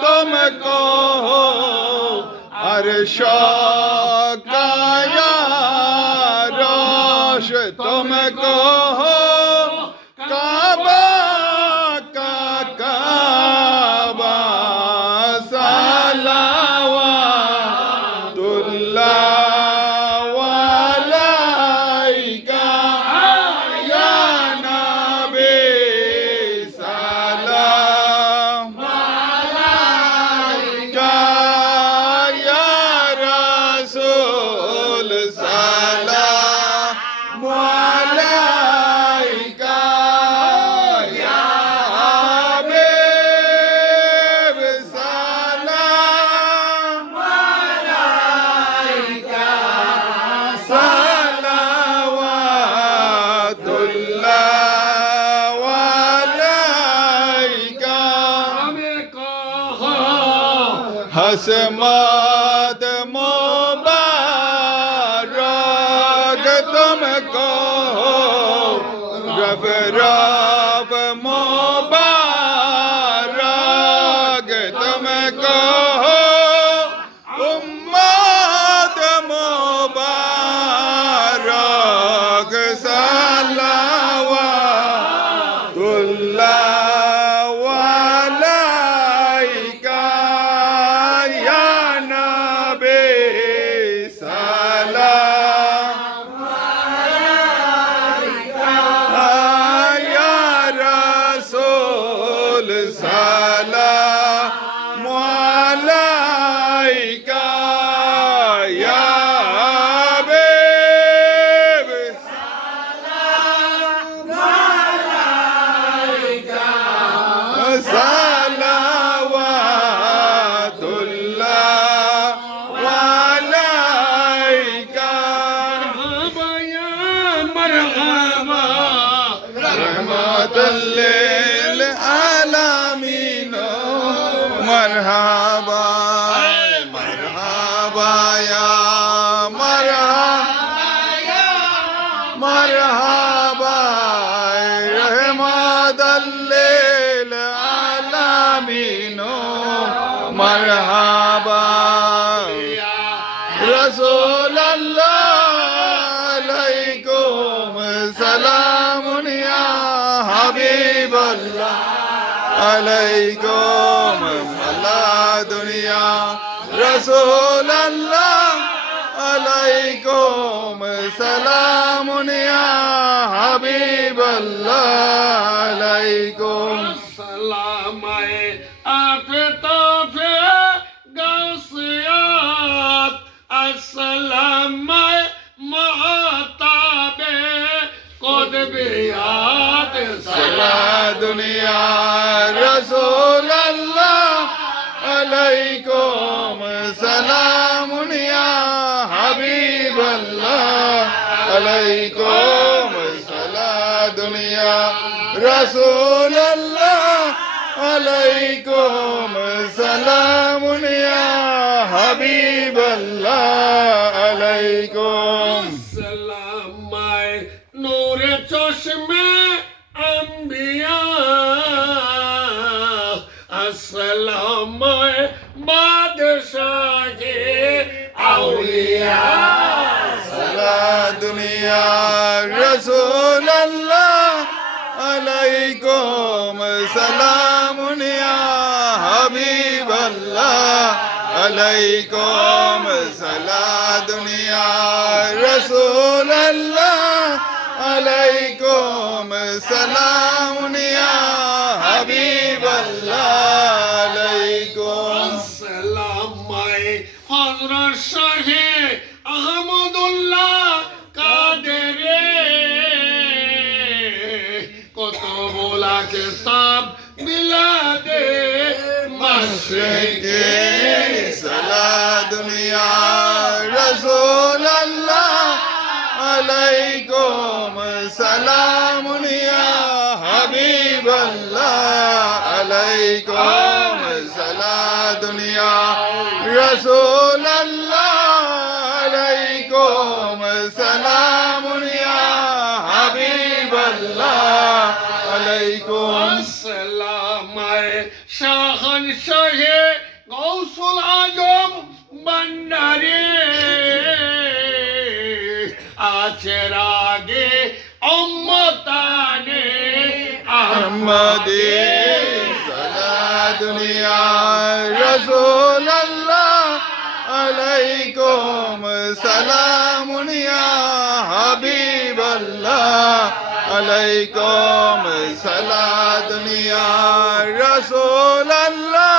तुमको अर्श का रोश तुमको काबा का काबा सलावतुल्लाह अलैका या नबी सलाम अलैका या रसूल सलाम अलैका या हबीब सलाम अलैका सलावतुल्लाह अलैका हसमत मुबारक तुमको रब रब मुबारक तुमको उम्मत मुबारक सलावतुल्लाह अलैका या नबी सलाम अलैका या रसूल सलाम अलैका या हबीब सलाम अलैका सलावतुल्लाह अलैका मरहबा रहमतुल लिल आलामीन मरहबा मरहबा या मरहबा रहमतुल लिल आलामीन मरहबा रसूल अल्लाह अलैकुम सलामुन या हबीब अल्लाह अलैकुम सलाम दुनिया रसूल अल्लाह अलैकुम सलामुन या हबीब अल्लाह अलैकुम सलाम आफताफे गौसियत अस्सलाम महताबे कुतबियत सला दुनिया रसूल अल्लाह अलैकुम सलामुन या हबीब अल्लाह अलैकुम सला दुनिया रसूल अल्लाह अलैकुम सलामुन या हबीब अल्लाह अलैकुम सलाम नूर चश्मे अंबिया আসসালাম বাদশাহে আউলিয়া সালা দুনিয়া রসুল আল্লাহ আলাইকুম সালামুন ইয়া হাবিব আল্লাহ আলাইকুম সালা দুনিয়া রসুল আল্লাহ আলাইকুম সালামুন ইয়া হাবিব আল্লাহ আলাইকুম আসসালাম হযরত শাহে আহমদুল্লাহ কাদেরে কত বলা কিতাব মিলাদে মাশরিকে সালা দুনিয়া রসুল আল্লাহ আলাইকুম সালামুন ইয়া হাবিব আল্লাহ আলাইকুম সালা দুনিয়া রসুল আল্লাহ আলাইকুম সালামুন ইয়া হাবিব আল্লাহ আলাইকুম আসসালাম শাহন শাহে গৌসুল আজম বন্ডারে আছের আগে উম্মতানে আহমদে সালা দুনিয়া রসুল আল্লাহ আলাইকুম সালামুন ইয়া হাবিব আল্লাহ আলাইকুম সালা দুনিয়া রসুল আল্লাহ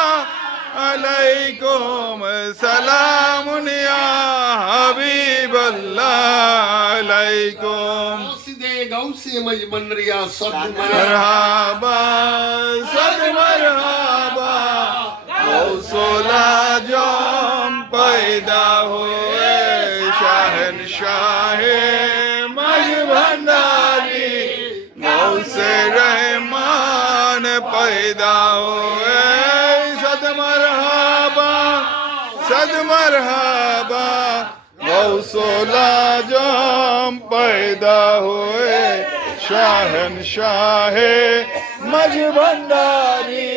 আলাইকুম সালামুন ইয়া হাবিব আল্লাহ আলাইকুম গৌসে গৌসে মজমনরিয়া সদ मरहबा सद मरहबा गौसुल आजम पैदा हुए शहनशाहे मज भंडारी गौसे रहमान पैदा हुए सद मरहबा गौसुल आजम पैदा हुए शहनशाहे मज भंडारी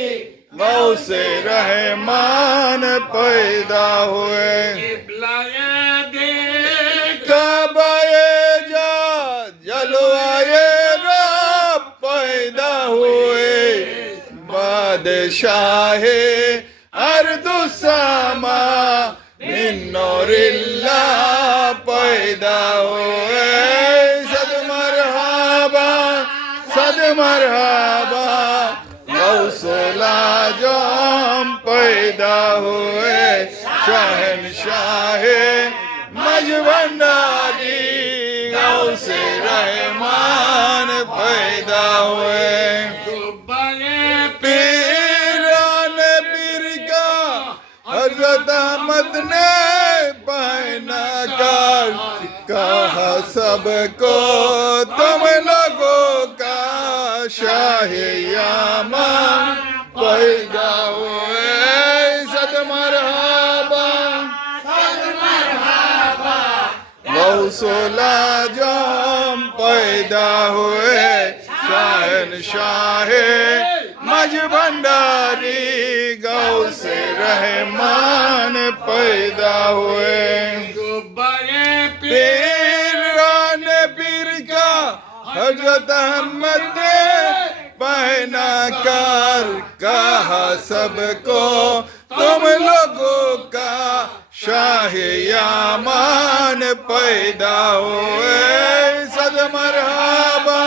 गौसे रहमान पैदा हुए किबलाए दे काबाए जा जलवाए रब पैदा हुए बादशाहे अर्दुस्सामा मिन नूरिल्लाह पैदा हुए सद मरहबा गौसुल आजम पैदा हुए शहनशाहे मज भंडारी गौसे रहमान पैदा हुए दुबारे पीरान पीर का हजरत अहमद ने पहना कर कहा सबको तुम लोगों का शाहे यामान पैदा हुए सद मरहबा गौसुल आजम पैदा हुए शहनशाहे मज भंडारी गौसे रहमान पैदा हुए दुबारे पीरान पीर का हजरत अहमद ने पहना कर कहा सबको तुम लोगों का शाहे यामान पैदा हुए सद मरहबा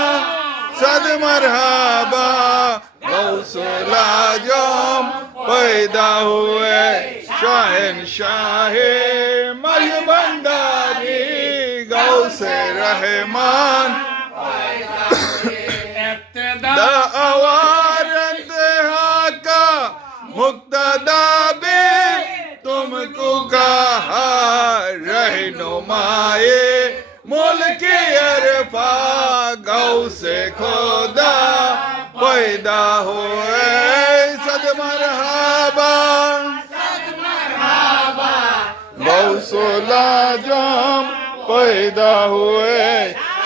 गौसुल आजम पैदा हुए शहनशाहे मज भंडारी गौसे रहमान दावार इंतहा का मुक्तदा भी तुमको कहा रहनुमाए मुल्क अरफा गौसे खुदा पैदा हुए सद मरहबा गौसुल आजम पैदा हुए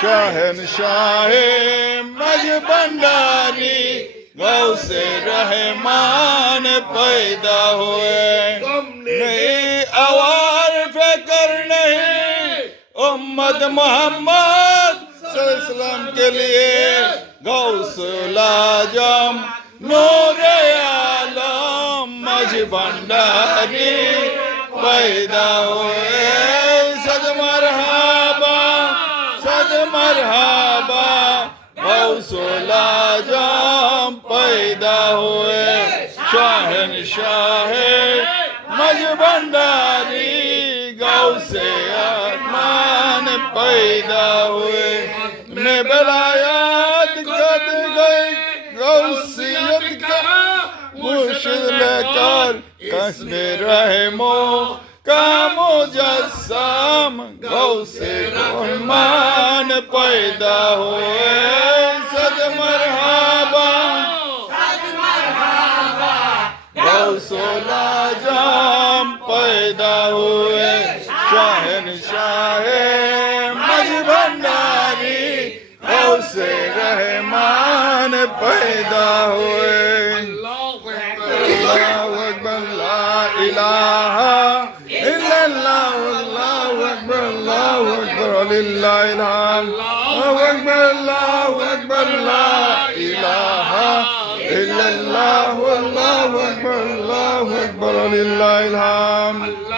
शहनशाहे मज भंडारी गौसे रहमान पैदा हुए तुमने नहीं आवार फिक्र नहीं उम्मत मोहम्मद सल्लल्लाहु के लिए गौसुल आजम नूरे आलम मज भंडारी पैदा हुए सद मरहबा गौसुल आजम पैदा हुए शाहनशाह मज भंडारी गौसे आसमान पैदा हुए ने बलायात कद गई गौसियत का मुर्शिद लेकर कसबे रहमो का मुजस्सम गौसे रहमान पैदा हुए सद मरहबा गौसुल आजम पैदा हुए शहनशाह मज भंडारी गौसे रहमान पैदा हुए अल्लाहु अकबर ला इलाहा इल्लल्लाह अल्लाहु अकबर लिल्लाहिल हम्द अल्लाहु अकबर ला इलाहा इल्लल्लाह अल्लाहु अकबर लिल्लाहिल हम्द